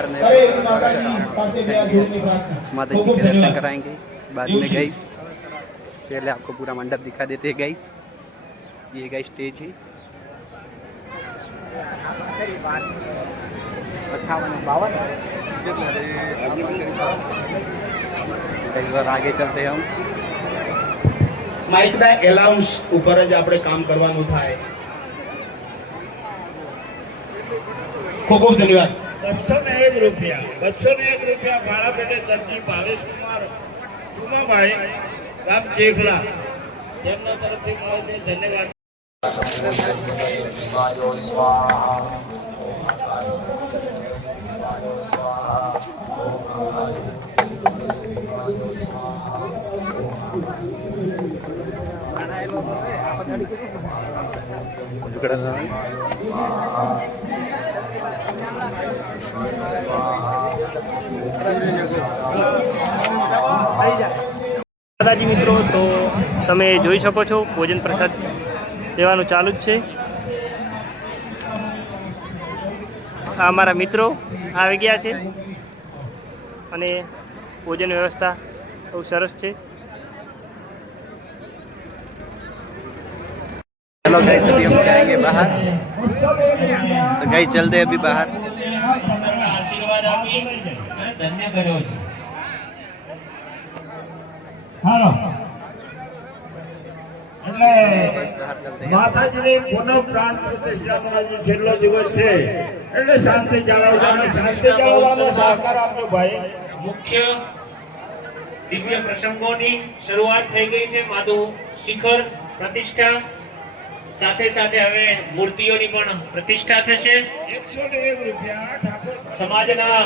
बार नए माता जी के दर्शन कराएंगे बाद में गाइस। पहले आपको पूरा मंडप दिखा देते हैं गाइस। ये गाइस स्टेज है। 58 इस बार आगे चलते हम। માઇકના એલાઉન્સ ઉપર જ આપણે કામ કરવાનું થાય। ખૂબ ખૂબ ધન્યવાદ। 201 રૂપિયા ભાડા પેટે દરજી ભાવેશ કુમાર સુમાભાઈ ગામ ચેખલા તેમના તરફથી ધન્યવાદ। દાદાજી મિત્રો, તો તમે જોઈ શકો છો ભોજન પ્રસાદ લેવાનું ચાલુ જ છે। આ અમારા મિત્રો આવી ગયા છે અને ભોજન વ્યવસ્થા બહુ સરસ છે। चलो गाइस अभी हम जाएंगे बाहर। तो गाइस चलते अभी बाहर। આશીર્વાદ આપી અને ધન્ય કર્યો છે। હાલો એટલે માતાજીની પુનઃ પ્રાણ પ્રતિષ્ઠાનો જે છેલ્લો દિવસ છે એટલે શાંતિ જાળવવાનો સહકાર આપજો ભાઈ। મુખ્ય દિવ્ય પ્રસંગોની શરૂઆત થઈ ગઈ છે। માધુ શિખર પ્રતિષ્ઠા સાથે સાથે હવે મૂર્તિઓની પણ પ્રતિષ્ઠા થશે। 101 રૂપિયા સમાજના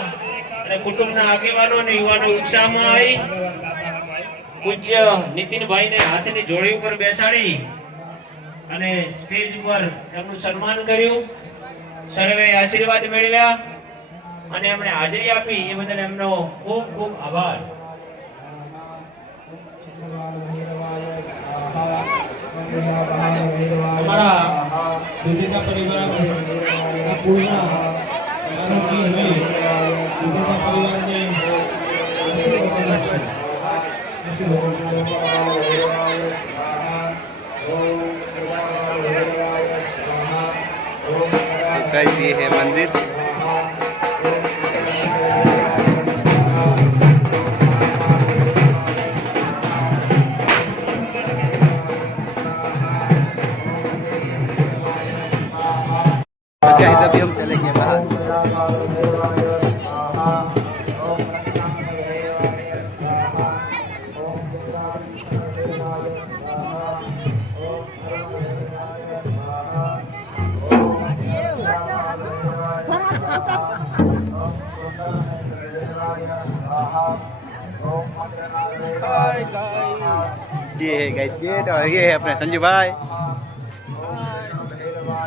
અને કુટુંબના આગેવાનો અને યુવાનો ઉત્સાહમાં આવી પૂજ્ય નીતિનભાઈને હાથની જોડી ઉપર બેસાડી અને સ્ટેજ ઉપર એમનું સન્માન કર્યું। સર્વે આશીર્વાદ મેળવ્યા અને એમણે હાજરી આપી એ બદલ એમનો ખૂબ ખૂબ આભાર। हमारा विजेता परिवार पूर्ण आरोग्य है। विजेता परिवार ने गाइस ये है मंदिर। गाइस अभी हम चलेंगे बाहर। ये है गाइस गेट और ये है अपने संजू भाई।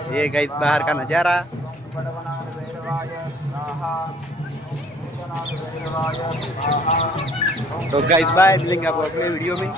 ये गाइस बाहर का नज़ारा। तो गाइस बाय, मिलेंगे आपको अगले वीडियो में।